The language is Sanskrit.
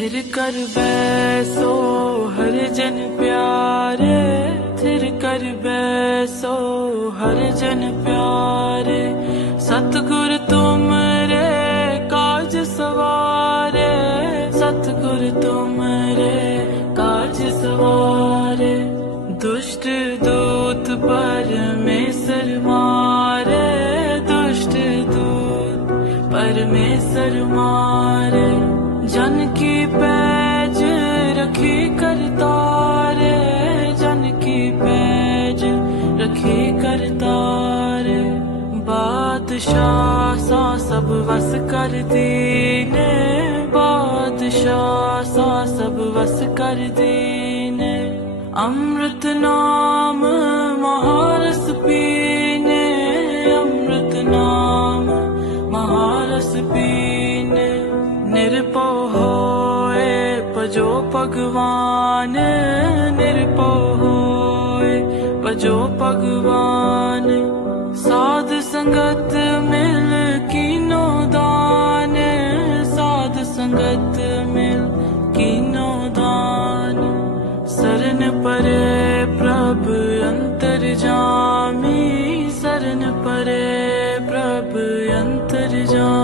थिर कर बैसो हर जन प्यारे। थिर कर बैसो हर जन प्यारे। सतगुर तुमरे काज सवारे। सतगुर तुमरे काज सवारे। दुष्ट दूत परमेश्वर मारे। दुष्ट दूत परमेश्वर मारे रखी करतारे बादशाह सा सब वस कर दीने बादशाह सा सब वस कर दीने अमृत नाम महारस पीने अमृत नाम महारस पीने निरपो होए पजो भगवान निरपो होए पजो भगवान, साध संगत मिल कीनो दान, साध संगत मिल कीनो दान। सरन परे प्रभ अंतर जामी सरन परे प्रभ अंतर जामी।